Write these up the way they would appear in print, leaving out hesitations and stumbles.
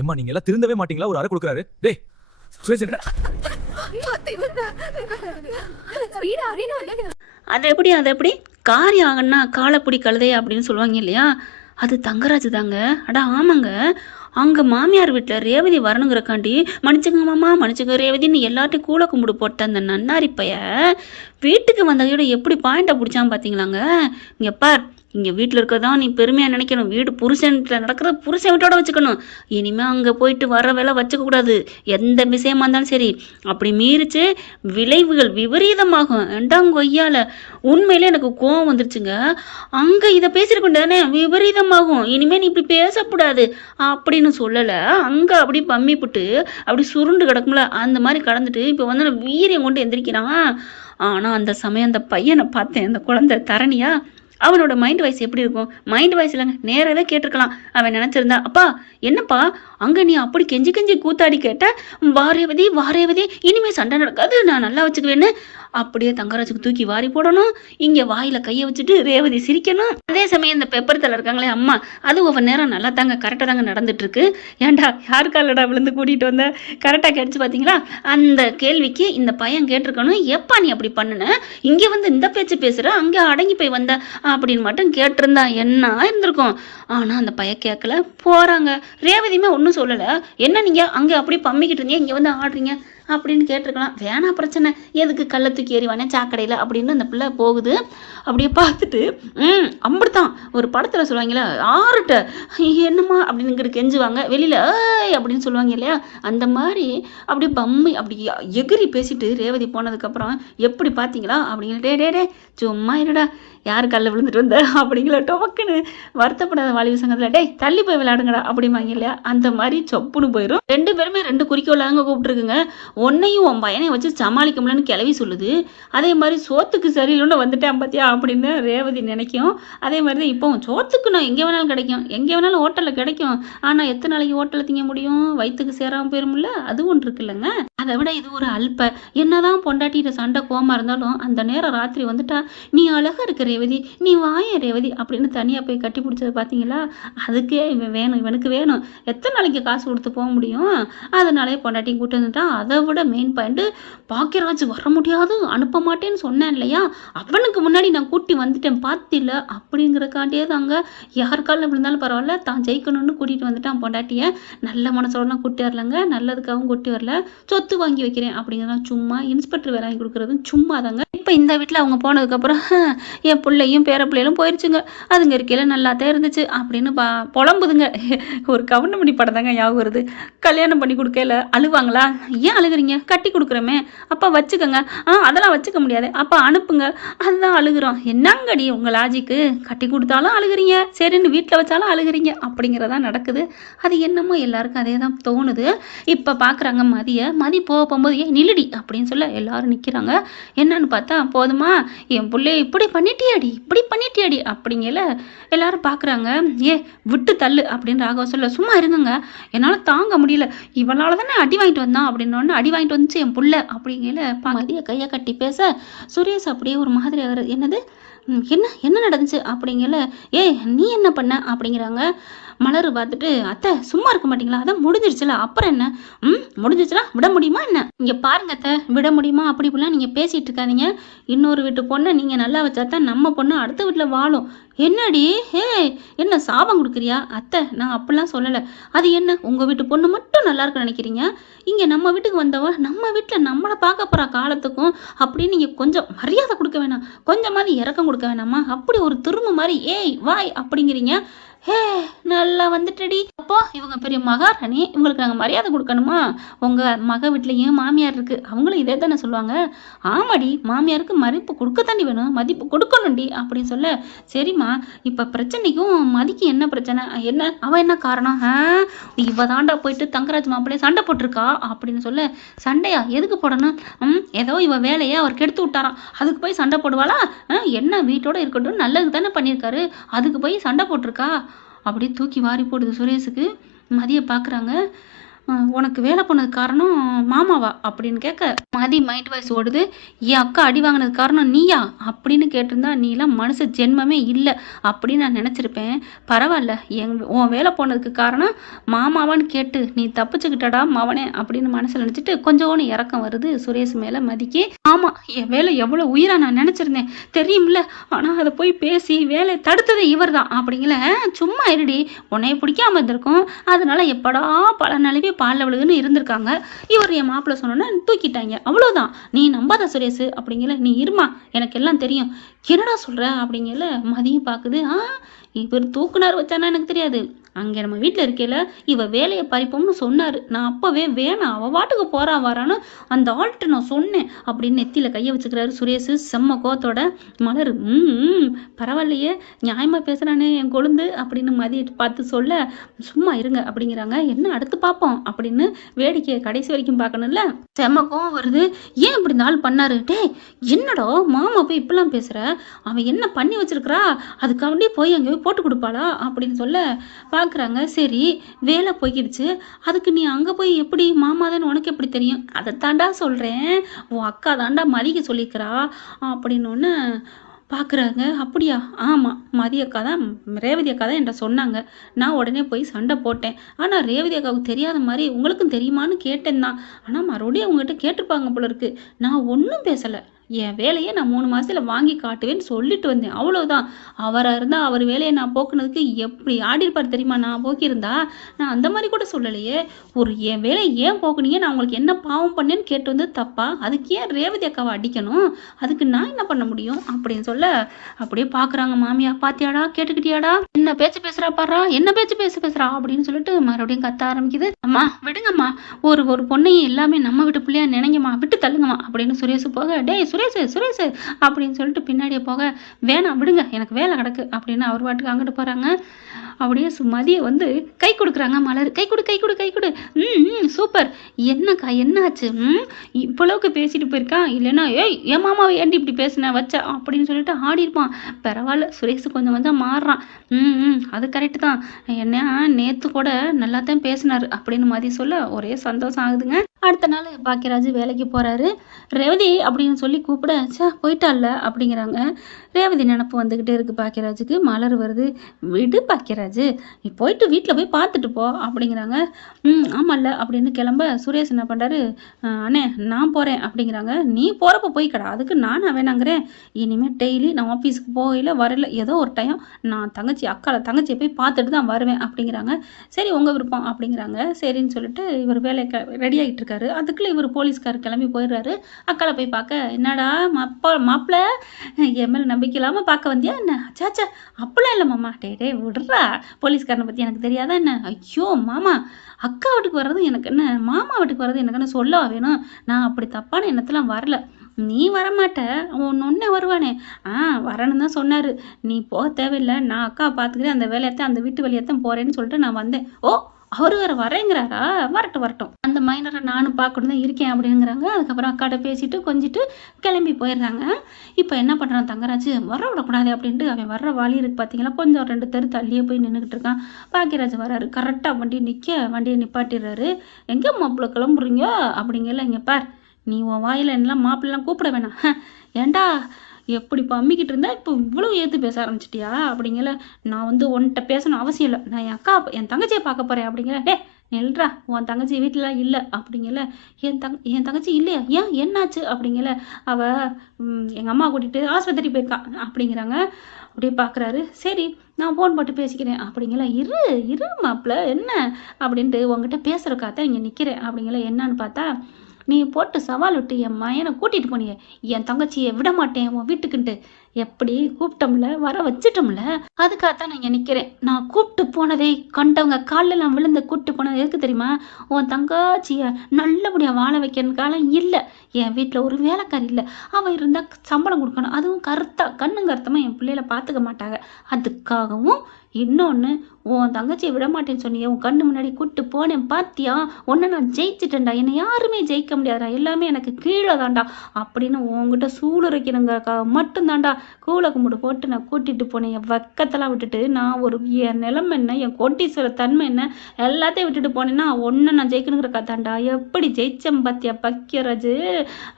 ஏம்மா நீங்க எல்லாம் திருந்தவே மாட்டீங்களா? ஒரு அறை கொடுக்குறாரு. டேய் சுரேஷ் என்ன? அது எப்படி காரியம் ஆகணும்னா காலப்பொடி கழுதை அப்படின்னு சொல்லுவாங்க இல்லையா, அது தங்கராஜ் தாங்க. அடா ஆமாங்க, அங்க மாமியார் வீட்டில் ரேவதி வரணுங்கிறக்காண்டி மன்னிச்சுங்க மாமா மன்னிச்சுங்க ரேவதின்னு எல்லார்ட்டையும் கூல கும்பிடு போட்ட அந்த நன்னாரி பைய வீட்டுக்கு வந்ததையோட எப்படி பாயிண்டை பிடிச்சான் பார்த்தீங்களாங்க. இங்கே பார், இங்கே வீட்டில் இருக்கிறதான் நீ பெருமையாக நினைக்கணும். வீடு புருஷன்கிட்ட நடக்கிறத புருஷன் வீட்டோட வச்சுக்கணும். இனிமேல் அங்கே போயிட்டு வர வேலை வச்சுக்கக்கூடாது. எந்த விஷயமா இருந்தாலும் சரி. அப்படி மீறிச்சு விளைவுகள் விபரீதமாகும். ஏண்டாங்க கொய்யால உண்மையிலே எனக்கு கோவம் வந்துருச்சுங்க. அங்கே இதை பேசியிருக்கோம் தானே, விபரீதமாகும். இனிமேல் நீ இப்படி பேசக்கூடாது அப்படின்னு சொல்லலை. அங்கே அப்படி பம்மி புட்டு அப்படி சுருண்டு கிடக்கும்ல, அந்த மாதிரி கடந்துட்டு இப்போ வந்து நான் வீரியம் கொண்டு எந்திரிக்கிறான். ஆனால் அந்த சமயம் அந்த பையனை பார்த்தேன், அந்த குழந்தை தரணியா, அவனோட மைண்ட் வாய்ஸ் எப்படி இருக்கும்? மைண்ட் வாய்ஸ் இல்லைங்க, நேராகவே கேட்டிருக்கலாம். அவன் நினச்சிருந்தா, அப்பா என்னப்பா அங்கே நீ அப்படி கெஞ்சி கெஞ்சி கூத்தாடி கேட்ட, வாரேவதி வாரேவதி இனிமேல் சண்டை நடக்காது, நான் நல்லா வச்சுக்குவேன்னு அப்படியே தங்கராஜுக்கு தூக்கி வாரி போடணும். இங்கே வாயில் கையை வச்சுட்டு ரேவதி சிரிக்கணும். அதே சமயம் இந்த பெப்பர் தலை இருக்காங்களே அம்மா, அது ஒவ்வொரு நேரம் நல்லா தாங்க கரெக்டாக தாங்க நடந்துட்டு இருக்கு. ஏன்டா யார் காலடா விழுந்து கூட்டிகிட்டு வந்த, கரெக்டாக கிடைச்சி பார்த்தீங்களா? அந்த கேள்விக்கு இந்த பையன் கேட்டிருக்கணும், எப்பா நீ அப்படி பண்ணுன, இங்கே வந்து இந்த பேச்சு பேசுகிற, அங்கே அடங்கி போய் வந்த அப்படின்னு மட்டும் கேட்டிருந்தா என்ன இருந்திருக்கும். ஆனால் அந்த பையன் கேட்கல, போகிறாங்க. ரேவதியுமே ஒன்றும் சொல்லலை. என்ன நீங்கள் அங்கே அப்படி பம்மிக்கிட்டு இருந்தீங்க, இங்கே வந்து ஆடுறீங்க அப்படின்னு கேட்டிருக்கலாம். வேணா பிரச்சனை, எதுக்கு கல்லை தூக்கி எறிவானே சாக்கடையில் அப்படின்னு அந்த பிள்ளை போகுது. அப்படியே பார்த்துட்டு அப்படித்தான் ஒரு படத்தில் சொல்லுவாங்களே, ஆறுட்ட என்னம்மா அப்படின்னு கெஞ்சுவாங்க வெளியில், ஏய் அப்படின்னு சொல்லுவாங்க இல்லையா, அந்த மாதிரி அப்படி பம்மி அப்படி எகிரி பேசிட்டு ரேவதி போனதுக்கப்புறம் எப்படி பார்த்தீங்களா அப்படிங்கிற, டே டே டே சும்மா இருடா, யார் கல்ல விழுந்துட்டு வந்த அப்படிங்கிற டொமக்குன்னு வருத்தப்படாத வாலிப சங்கத்தில், டேய் தள்ளி போய் விளையாடுங்கடா அப்படிம்பாங்க இல்லையா, அந்த மாதிரி சொப்புன்னு போயிடும். ரெண்டு பேருமே ரெண்டு குறிக்கோளாங்க கூப்பிட்டுருக்குங்க. உன்னையும் உன் பையனையும் வச்சு சமாளிக்க முடியலன்னு கிளவி சொல்லுது. அதே மாதிரி சோத்துக்கு சரியில்லைன்னு வந்துட்டேன் பார்த்தியா அப்படின்னு ரேவதி நினைக்கும். அதே மாதிரி தான் இப்போ சோத்துக்கு நான் எங்கே வேணாலும் கிடைக்கும், எங்கே வேணாலும் ஹோட்டலில் கிடைக்கும். ஆனால் எத்தனை நாளைக்கு ஹோட்டலில் திங்க முடியும், வயிற்றுக்கு சேராமல் போயிருமில்ல, அது ஒன்று இருக்குல்லங்க. அதை விட இது ஒரு அல்ப. என்னதான் பொண்டாட்டிகிட்ட சண்டை கோமா இருந்தாலும் அந்த நேரம் ராத்திரி வந்துட்டா, நீ அழகா இருக்க ரேவதி, நீ வாய ரேவதி அப்படின்னு தனியாக போய் கட்டி பிடிச்சது பார்த்தீங்களா? அதுக்கே இவன் வேணும், இவனுக்கு வேணும். எத்தனை நாளைக்கு காசு கொடுத்து போக முடியும்? அதனாலே பொண்டாட்டியும் கூட்டு வந்துட்டான். அதை விட மெயின் பாயிண்ட்டு, பாக்கியராஜ் வர முடியாது அனுப்ப மாட்டேன்னு சொன்னேன் இல்லையா, அவனுக்கு முன்னாடி நான் கூட்டி வந்துட்டேன் பார்த்தில்ல அப்படிங்கிறக்காண்டியே தாங்க. யார் காலில் விழுந்தாலும் பரவாயில்ல, தான் ஜெயிக்கணும்னு கூட்டிகிட்டு வந்துட்டான் பொண்டாட்டியை. நல்ல மனசோடலாம் கூட்டி வரலங்க, நல்லதுக்காகவும் கூட்டி வரல. சொத்து வாங்கி வைக்கிறேன் அப்படிங்கிறதான் சும்மா, இன்ஸ்பெக்டர் வேலை வாங்கி கொடுக்குறதும் சும்மா தாங்க. இப்போ இந்த வீட்டில் அவங்க போனதுக்கப்புறம் என் பிள்ளையும் பேர பிள்ளைகளும் போயிடுச்சுங்க, அதுங்க இருக்கையில் நல்லாத்தான் இருந்துச்சு அப்படின்னு புலம்புதுங்க. ஒரு கவுண்டமணி படம் தாங்க ஞாபகம் வருது. கல்யாணம் பண்ணி கொடுக்கல அழுவாங்களா, ஏன் அழுகுறீங்க, கட்டி கொடுக்குறோமே, அப்பா வச்சுக்கோங்க, அதெல்லாம் வச்சுக்க முடியாது, அப்பா அனுப்புங்க, அதுதான் அழுகுறோம். என்னங்கடி உங்கள் லாஜிக்கு, கட்டி கொடுத்தாலும் அழுகுறீங்க, சரின்னு வீட்டில் வச்சாலும் அழுகுறீங்க அப்படிங்கிறதான் நடக்குது. அது என்னமோ எல்லாருக்கும் அதே தான் தோணுது. இப்போ பார்க்குறாங்க மதி போகும்போது, ஏன் நில்லுடி அப்படின்னு சொல்ல எல்லாரும் நிற்கிறாங்க. என்னன்னு பார்த்தா, போதுமா என் பிள்ளைய இப்படி பண்ணிட்டியாடி அப்படிங்கல எல்லாரும் பார்க்குறாங்க. ஏ விட்டு தள்ளு அப்படின்னு ராகவ சொல்ல, சும்மா இருங்க என்னால் தாங்க முடியல, இவளால் தானே அடி வாங்கிட்டு வந்தான் அப்படின்னு, அடி வாங்கிட்டு வந்துச்சு என் புள்ள அப்படிங்கல மதிய கையை கட்டி பேச சுரேஷ் அப்படியே ஒரு மாதிரி ஆகுறது. என்னது என்ன என்ன நடந்துச்சு அப்படிங்கல, ஏ நீ என்ன பண்ண அப்படிங்கிறாங்க. மலர் பார்த்துட்டு, அத்தை சும்மா இருக்க மாட்டீங்களா, அதான் முடிஞ்சிருச்சுல அப்புறம் என்ன, முடிஞ்சிச்சுன்னா விட முடியுமா என்ன, இங்கே பாருங்க அத்தை விட முடியுமா அப்படி இப்படிலாம் நீங்கள் பேசிகிட்டு இருக்காதீங்க. இன்னொரு வீட்டு பொண்ணை நீங்கள் நல்லா வச்சாத்தான் நம்ம பொண்ணு அடுத்த வீட்டில் வாழும். என்னடி ஹே என்ன சாபம் கொடுக்குறியா? அத்தை நான் அப்படிலாம் சொல்லலை. அது என்ன உங்கள் வீட்டு பொண்ணு மட்டும் நல்லா இருக்குன்னு நினைக்கிறீங்க? இங்கே நம்ம வீட்டுக்கு வந்தவ நம்ம வீட்டில் நம்மளை பார்க்க போகிற காலத்துக்கும் அப்படின்னு நீங்கள் கொஞ்சம் மரியாதை கொடுக்க வேணாம், கொஞ்சமாதிரி இறக்கம் கொடுக்க வேணாமா? அப்படி ஒரு திரும்ப மாதிரி ஏய் வாய் அப்படிங்கிறீங்க. ஹே நல்லா வந்துட்டடி. அப்போ இவங்க பெரிய மகாராணி, இவங்களுக்கு நாங்கள் மரியாதை கொடுக்கணுமா? உங்கள் மக வீட்லேயும் மாமியார் இருக்குது, அவங்களும் இதே தானே சொல்லுவாங்க. ஆமாடி, மாமியாருக்கு மதிப்பு கொடுக்கத்தாண்டி வேணும், மதிப்பு கொடுக்கணும்டி அப்படின்னு சொல்ல, சரிம்மா இப்போ பிரச்சனைக்கும் மதிக்கு என்ன பிரச்சனை, என்ன அவன் என்ன காரணம், இவ தாண்டா போயிட்டு தங்கராஜ் மாப்பிள்ளைய சண்டை போட்டிருக்கா அப்படின்னு சொல்ல, சண்டையா எதுக்கு போடணும், ஏதோ இவ வேலையை அவர் கெடுத்து விட்டாராம், அதுக்கு போய் சண்டை போடுவாளா, என்ன வீட்டோட இருக்கட்டும் நல்லது தானே பண்ணியிருக்காரு, அதுக்கு போய் சண்டை போட்டிருக்கா அப்படி தூக்கி வாரி போடுது சுரேஷுக்கு. மதியை பார்க்குறாங்க. உனக்கு வேலை போனது காரணம் மாமாவா அப்படின்னு கேட்க மதி மைண்ட் வாய்ஸ் ஓடுது. என் அக்கா அடி வாங்கினது காரணம் நீயா அப்படின்னு கேட்டிருந்தா நீலாம் மனுஷ ஜென்மமே இல்லை அப்படின்னு நான் நினச்சிருப்பேன். பரவாயில்ல, உன் வேலை போனதுக்கு காரணம் மாமாவான்னு கேட்டு நீ தப்பிச்சுக்கிட்டடா மவனே அப்படின்னு மனசில் நினச்சிட்டு கொஞ்சோன்னு இறக்கம் வருது சுரேஷ் மேலே மதிக்கு. ஆமாம், என் வேலை எவ்வளோ உயிரா நான் நினச்சிருந்தேன் தெரியுமில்ல, ஆனால் அதை போய் பேசி வேலையை தடுத்ததே இவர் தான் அப்படிங்கல. சும்மா இருடி, உன்னைய பிடிக்காம இருந்திருக்கும், அதனால எப்படா பல நிலவே பாலில் விழுகுன்னு இருந்திருக்காங்க. இவர் என் மாப்பிள்ளை சொன்னோன்னா தூக்கிட்டாங்க, அவ்வளோதான். நீ நம்பாத சுரேஷ் அப்படிங்கல. நீ இருமா, எனக்கு எல்லாம் தெரியும். என்னடா சொல்கிற அப்படிங்கல. மதியம் பார்க்குது. இவர் தூக்குனார் வச்சானா எனக்கு தெரியாது, அங்கே நம்ம வீட்டில் இருக்கையில் இவ வேலையை பறிப்போம்னு சொன்னார். நான் அப்போவே வேணாம், அவள் வாட்டுக்கு போறா வரான்னு அந்த ஆள்கிட்ட நான் சொன்னேன் அப்படின்னு நெத்தியில் கையை வச்சுக்கிறாரு சுரேஷ் செம்ம கோத்தோட. மலர் பரவாயில்லையே, நியாயமாக பேசுகிறானே என் கொழுந்து அப்படின்னு மதியை பார்த்து சொல்ல சும்மா இருங்க அப்படிங்கிறாங்க. என்ன அடுத்து பார்ப்போம் அப்படின்னு வேடிக்கையை கடைசி வரைக்கும் பார்க்கணும்ல. செம்ம கோவம் வருது. ஏன் இப்படி இந்த ஆள் பண்ணாரு? டே என்னடா மாமா போய் இப்படிலாம் பேசுகிற, அவன் என்ன பண்ணி வச்சிருக்கிறா, அதுக்காண்டி போய் அங்கே போட்டு கொடுப்பாளா அப்படின்னு சொல்ல பார்க்குறாங்க. சரி வேலை போய்கிடுச்சு, அதுக்கு நீ அங்கே போய் எப்படி மாமா தானே உனக்கு எப்படி தெரியும்? அதை தாண்டா சொல்கிறேன், உன் அக்கா தாண்டா மதிக்க சொல்லிக்கிறா அப்படின்னு பார்க்குறாங்க. அப்படியா? ஆமாம், மதி அக்கா தான், ரேவதி அக்கா தான் என்கிட்ட சொன்னாங்க. நான் உடனே போய் சண்டை போட்டேன். ஆனால் ரேவதி அக்காவுக்கு தெரியாத மாதிரி உங்களுக்கும் தெரியுமான்னு கேட்டேன் தான். ஆனால் மறுபடியும் அவங்ககிட்ட கேட்டிருப்பாங்க போல இருக்கு. நான் ஒன்றும் பேசலை, என் வேலையை நான் 3 மாதத்தில் வாங்கி காட்டுவேன்னு சொல்லிட்டு வந்தேன், அவ்வளோதான். அவராக இருந்தால் அவர் வேலையை நான் போக்குனதுக்கு எப்படி ஆடிருப்பார் தெரியுமா? நான் போக்கியிருந்தா நான் அந்த மாதிரி கூட சொல்லலையே. என் வேலையை ஏன் போக்குனீங்க, நான் உங்களுக்கு என்ன பாவம் பண்ணேன்னு கேட்டு வந்து தப்பா? அதுக்கு ஏன் ரேவதி அக்காவை அடிக்கணும்? அதுக்கு நான் என்ன பண்ண முடியும் அப்படின்னு சொல்ல அப்படியே பார்க்குறாங்க மாமியா. பாத்தியாடா, கேட்டுக்கிட்டியாடா, என்ன பேச்சு பேசுகிறா பாரா, என்ன பேச்சு பேசுகிறா அப்படின்னு சொல்லிட்டு மறுபடியும் கத்த ஆரம்பிக்குது. அம்மா விடுங்கம்மா, ஒரு பொண்ணையும் எல்லாமே நம்ம வீட்டு பிள்ளையா நினைங்கம்மா, விட்டு தள்ளுங்கம்மா அப்படின்னு சுரேஷ் போக, டேய் சுரேஷ் அப்படின்னு சொல்லிட்டு பின்னாடியே போக, வேணாம் விடுங்க எனக்கு வேலை கிடக்கு அப்படின்னு அவர் பாட்டுக்கு அங்கிட்டு போகிறாங்க. அப்படியே மதியை வந்து கை கொடுக்குறாங்க மலர். கை கொடு கை கொடு கை கொடு. சூப்பர். என்னக்கா என்னாச்சு? இவ்வளவுக்கு பேசிட்டு போயிருக்கான், இல்லைன்னா ஏய் என் மாமாவை ஏண்டி இப்படி பேசின வச்ச அப்படின்னு சொல்லிட்டு ஆடி இருப்பான். பரவாயில்ல, சுரேஷ் கொஞ்சம் கொஞ்சம் மாறுறான். அது கரெக்டு தான், என்ன நேற்று கூட நல்லா தான் பேசினார் அப்படின்னு மதி சொல்ல ஒரே சந்தோஷம் ஆகுதுங்க. அடுத்த நாள் பாக்கியராஜ் வேலைக்கு போகிறாரு. ரேவதி அப்படின்னு சொல்லி கூப்பிட போயிட்டால அப்படிங்கிறாங்க. ரேவதி நினப்பு வந்துக்கிட்டே இருக்குது பாக்கியராஜுக்கு. மலர் வருது. விடு பாக்கியராஜ், நீ போயிட்டு வீட்டில் போய் பார்த்துட்டு போ அப்படிங்கிறாங்க. ஆமாம்ல அப்படின்னு கிளம்ப சுரேஷ் என்ன பண்ணுறாரு, அண்ணே நான் போகிறேன் அப்படிங்கிறாங்க. நீ போகிறப்ப போய்க்கடா, அதுக்கு நான் வேணாங்கிறேன். இனிமேல் டெய்லி நான் ஆஃபீஸுக்கு போகல வரல, ஏதோ ஒரு டைம் நான் தங்கச்சியை போய் பார்த்துட்டு தான் வருவேன் அப்படிங்கிறாங்க. சரி உங்கள் விருப்பம் அப்படிங்கிறாங்க. சரின்னு சொல்லிட்டு இவர் வேலை ரெடி ஆகிட்டு இருக்காரு. அதுக்குள்ளே இவர் போலீஸ்கார் கிளம்பி போயிடுறாரு. அக்காலை போய் பார்க்க, என்னடா மாப்பிள்ள என் மேலே நம்பிக்கை இல்லாமல் பார்க்க வந்தியா என்ன? சாச்சா அப்பெல்லாம் இல்லை மாமா. டே விடுறா, போலீஸ்காரனை பற்றி எனக்கு தெரியாதா என்ன? ஐயோ மாமா, அக்கா வீட்டுக்கு வர்றது எனக்கு என்ன, மாமா வீட்டுக்கு வர்றது எனக்கு என்ன சொல்லவா வேணும்? நான் அப்படி தப்பான எண்ணத்தெல்லாம் வரல. நீ வரமாட்ட, ஒன்னே வருவானே. வரணும்னு தான் சொன்னார். நீ போக தேவையில்லை, நான் அக்காவை பார்த்துக்கிறேன், அந்த வேலையத்தான் அந்த வீட்டு வேலையத்தான் போகிறேன்னு சொல்லிட்டு நான் வந்தேன். ஓ அவர் வேறு வரேங்கிறாரா? வரட்டும், அந்த மைனரை நானும் பார்க்கணும் தான் இருக்கேன் அப்படிங்கிறாங்க. அதுக்கப்புறம் அக்காட்ட பேசிட்டு கொஞ்சிட்டு கிளம்பி போயிடுறாங்க. இப்போ என்ன பண்ணுறான் தங்கராஜ், வர விடக்கூடாது அப்படின்ட்டு அவன் வர்ற வழி இருக்கு பார்த்தீங்களா, கொஞ்சம் 2 தெரு தள்ளியே போய் நின்றுக்கிட்டு இருக்கான். பாக்கியராஜ் வராரு. கரெக்டாக வண்டியை நிப்பாட்டிடுறாரு. எங்கே மாப்பிள்ளை கிளம்புறீங்க அப்படிங்கல. இங்கே பார், நீ உன் வாயில் என்னெல்லாம் மாப்பிள்ளலாம் கூப்பிட வேணாம். ஏண்டா எப்படி பம்மிக்கிட்டு இருந்தா இப்போ இவ்வளோ ஏற்று பேச ஆரம்பிச்சிட்டியா அப்படிங்கல. நான் வந்து உன்கிட்ட பேசணும் அவசியம் இல்லை, நான் என் தங்கச்சியை பார்க்க போகிறேன் அப்படிங்கல. டே நெல்றா, உன் தங்கச்சி வீட்டிலலாம் இல்லை அப்படிங்கல. என் தங்கச்சி இல்லையா? ஏன் என்னாச்சு அப்படிங்கல. அவள் எங்கள் அம்மா கூட்டிகிட்டு ஆஸ்பத்திரி போயிருக்கான் அப்படிங்கிறாங்க. அப்படியே பார்க்குறாரு. சரி நான் ஃபோன் போட்டு பேசிக்கிறேன் அப்படிங்கல. இரு மாப்பிள்ள என்ன அப்படின்ட்டு உங்ககிட்ட பேசுகிறக்காத்தான் இங்கே நிற்கிறேன் அப்படிங்கல. என்னான்னு பார்த்தா, நீ போட்டு சவால் விட்டு என் மயனை கூட்டிகிட்டு போனியே, என் தங்கச்சியை விட மாட்டேன் உன் வீட்டுக்குன்ட்டு, எப்படி கூப்பிட்டோம்ல, வர வச்சுட்டோம்ல, அதுக்காகத்தான் நான் இங்கே நிற்கிறேன். நான் கூப்பிட்டு போனதை கண்டவங்க காலில் நான் விழுந்து கூப்பிட்டு போனது எதுக்கு தெரியுமா? உன் தங்கச்சியை நல்லபடியாக வாழ வைக்கிறன்னு காலம் இல்லை. என் வீட்டில் ஒரு வேலைக்காரி இல்லை, அவள் இருந்தால் சம்பளம் கொடுக்கணும், அதுவும் கண்ணும் கருத்தமாக என் பிள்ளைகளை பார்த்துக்க மாட்டாங்க. அதுக்காகவும் இன்னொன்று, உன் தங்கச்சியை விட மாட்டேன்னு சொன்னியே, உன் கண்ணு முன்னாடி கூப்பிட்டு போனேன் பார்த்தியா, உன்னை நான் ஜெயிச்சிட்டேன்டா, என்னை யாருமே ஜெயிக்க முடியாதுடா, எல்லாமே எனக்கு கீழே தான்டா அப்படின்னு உங்ககிட்ட சூளுரைக்கணுங்கிறக்காக மட்டும்தான்டா கூலை கும்பிடு போட்டு நான் கூட்டிகிட்டு போனேன். என் வெக்கத்தெல்லாம் விட்டுட்டு நான் ஒரு என் நிலைமை என்ன, என் கோட்டீஸ்வர தன்மை என்ன எல்லாத்தையும் விட்டுட்டு போனேன்னா ஒன்று நான் ஜெயிக்கணுங்கிற கத்தாண்டா. எப்படி ஜெயிச்சம் பாத்தியா பக்கியராஜு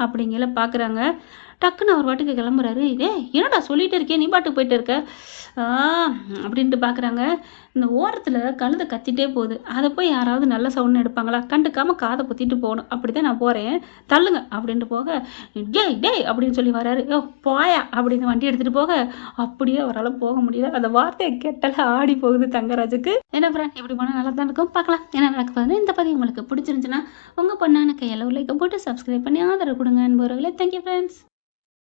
அப்படிங்கிற பார்க்குறாங்க. டக்குன்னு அவர் பாட்டுக்கு கிளம்புறாரு. என்னடா சொல்லிட்டு இருக்கேன், நீ பாட்டுக்கு போயிட்டு இருக்க அப்படின்ட்டு பார்க்குறாங்க. இந்த ஓரத்தில் கழுதை கத்திட்டே போகுது. அதை போய் யாராவது நல்ல சவுண்ட் எடுப்பாங்களா? கண்டுக்காமல் காதை பொத்திட்டு போகணும். அப்படி தான் நான் போகிறேன், தள்ளுங்க அப்படின்ட்டு போக, டேய் அப்படின்னு சொல்லி வராரு. போயா அப்படின்னு வண்டி எடுத்துகிட்டு போக அப்படியே அவரால் போக முடியல. அந்த வார்த்தையை கேட்டால ஆடி போகுது தங்கராஜுக்கு. என்ன ஃப்ரெண்ட், எப்படி போனால் நல்லா தான் இருக்கும். பார்க்கலாம் என்ன நடக்க போகுதுன்னு. இந்த பதிவு உங்களுக்கு பிடிச்சிருந்துச்சுன்னா உங்கள் பொண்ணான கையில் லைக்கை போட்டு சப்ஸ்கிரைப் பண்ணி ஆதரவு கொடுங்க. அன்புறவுகளே, தேங்க்யூ ஃப்ரெண்ட்ஸ்.